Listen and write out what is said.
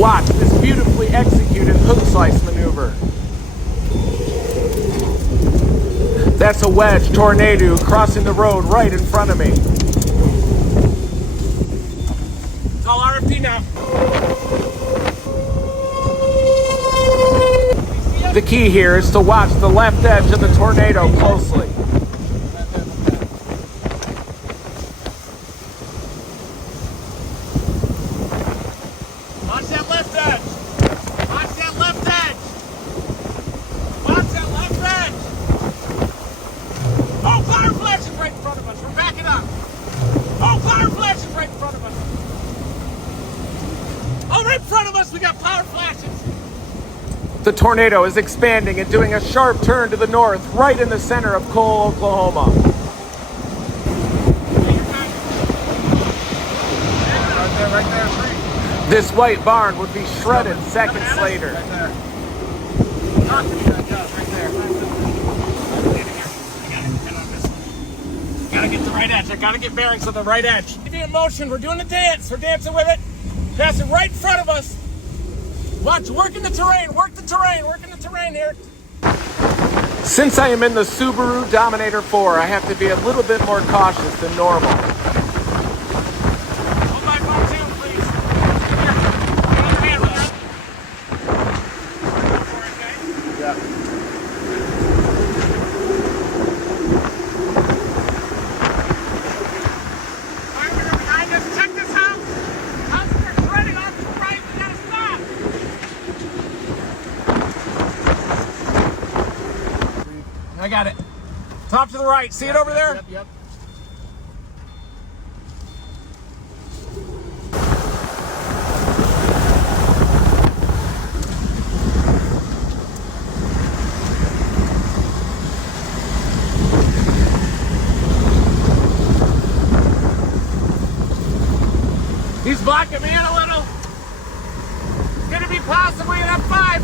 Watch this beautifully executed hook slice maneuver. That's a wedge tornado crossing the road right in front of me. It's all RFD now. The key here is to watch the left edge of the tornado closely. Watch that left edge. Watch that left edge. Watch that left edge. Oh, fire flash is right in front of us. We're backing up. Oh, fire flash is right in front of us. Oh, right in front of us, we got power flashes. The tornado is expanding and doing a sharp turn to the north, right in the center of Cole, Oklahoma. Right there, free. This white barn would be shredded seconds later. Right there. Right there. Gotta get the right edge. I gotta get bearings on the right edge. Give me a motion. We're doing the dance. We're dancing with it. Pass it right in front of us. Watch, working the terrain. Work the terrain. Working the terrain here. Since I am in the Subaru Dominator 4, I have to be a little bit more cautious than normal. Hold my phone too, please. Here. Get on your hand with her. Go for it, okay? Yeah. All right, we're behind us. Check this out. How's it shredding off to the right? We gotta stop. I got it. Top to the right. See it over there? Yep. He's blocking me in a little. It's gonna be possibly an F5.